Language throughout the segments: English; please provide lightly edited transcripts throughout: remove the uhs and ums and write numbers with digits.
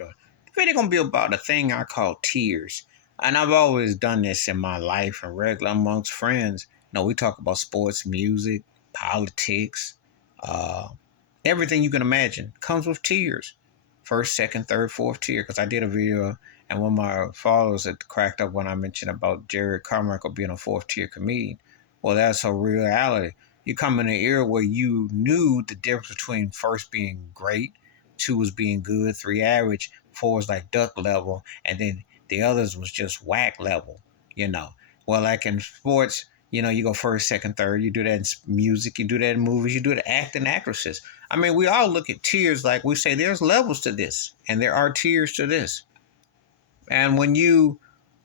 doing. The video gonna be about a thing I call tears. And I've always done this in my life and regular amongst friends. We talk about sports, music, politics, uh, everything you can imagine comes with tears. First, second, third, fourth tier. Because I did a video and one of my followers had cracked up when I mentioned about Jerry Carmichael being a fourth tier comedian. Well, that's a reality. You come in an era where you knew the difference between first being great, two was being good, three average, four was like duck level, and then the others was just whack level, you know. Well, like in sports, you go first, second, third. You do that in music, you do that in movies, you do it acting, actresses. I mean, we all look at tiers like we say there's levels to this, and there are tiers to this. And when you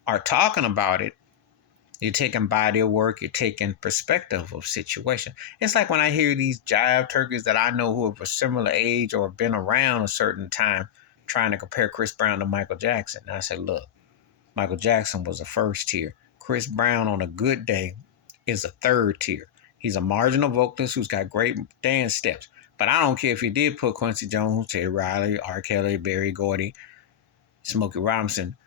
are talking about it, you're taking body of work, you're taking perspective of situation. It's like when I hear these jive turkeys that I know who have a similar age or been around a certain time trying to compare Chris Brown to Michael Jackson. And I say, look, Michael Jackson was a first tier. Chris Brown on a good day is a third tier. He's a marginal vocalist who's got great dance steps. But I don't care if you did put Quincy Jones, Teddy Riley, R. Kelly, Berry Gordy, Smokey Robinson,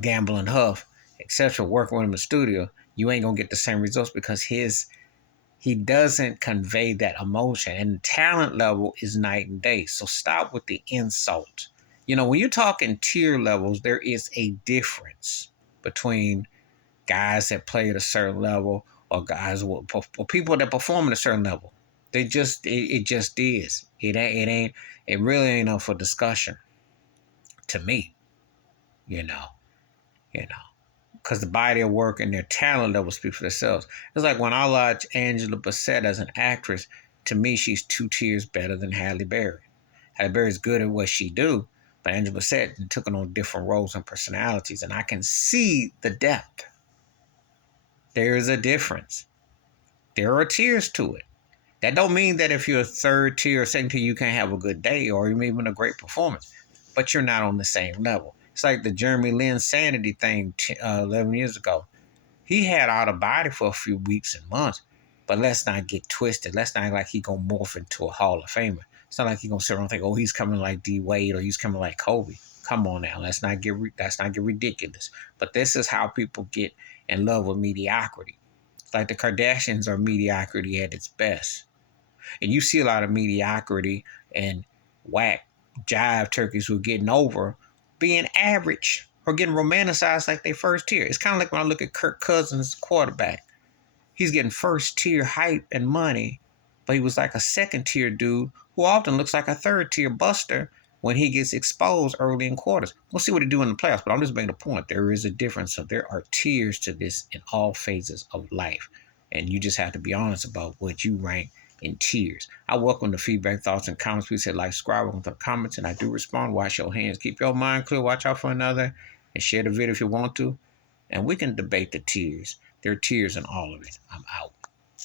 Gamble and Huff, etc., working with him in the studio, you ain't gonna get the same results because he doesn't convey that emotion, and the talent level is night and day. So stop with the insult. When you're talking tier levels, there is a difference between guys that play at a certain level or guys or people that perform at a certain level. It just is. It really ain't up for discussion to me. You know. Because the body of work and their talent level speak for themselves. It's like when I watch Angela Bassett as an actress, to me, she's 2 tiers better than Halle Berry. Halle Berry's good at what she do, but Angela Bassett took on different roles and personalities, and I can see the depth. There is a difference. There are tiers to it. That don't mean that if you're a third tier or second tier, you can't have a good day or even a great performance, but you're not on the same level. It's like the Jeremy Lin Sanity thing 11 years ago. He had out of body for a few weeks and months, but let's not get twisted. Let's not act like he gonna morph into a Hall of Famer. It's not like he's gonna sit around and think, oh, he's coming like D Wade or he's coming like Kobe. Come on now, let's not get ridiculous. But this is how people get in love with mediocrity. It's like the Kardashians are mediocrity at its best, and you see a lot of mediocrity and whack jive turkeys who are getting over being average or getting romanticized like they first tier. It's kind of like when I look at Kirk Cousins, quarterback. He's getting first tier hype and money, but he was like a second tier dude who often looks like a third tier buster when he gets exposed early in quarters. We'll see what he do in the playoffs, but I'm just making a point. There is a difference. So there are tiers to this in all phases of life, and you just have to be honest about what you rank in tiers. I welcome the feedback, thoughts, and comments. Please hit like, subscribe with the comments, and I do respond. Wash your hands. Keep your mind clear. Watch out for another, and share the video if you want to. And we can debate the tiers. There are tiers in all of it. I'm out.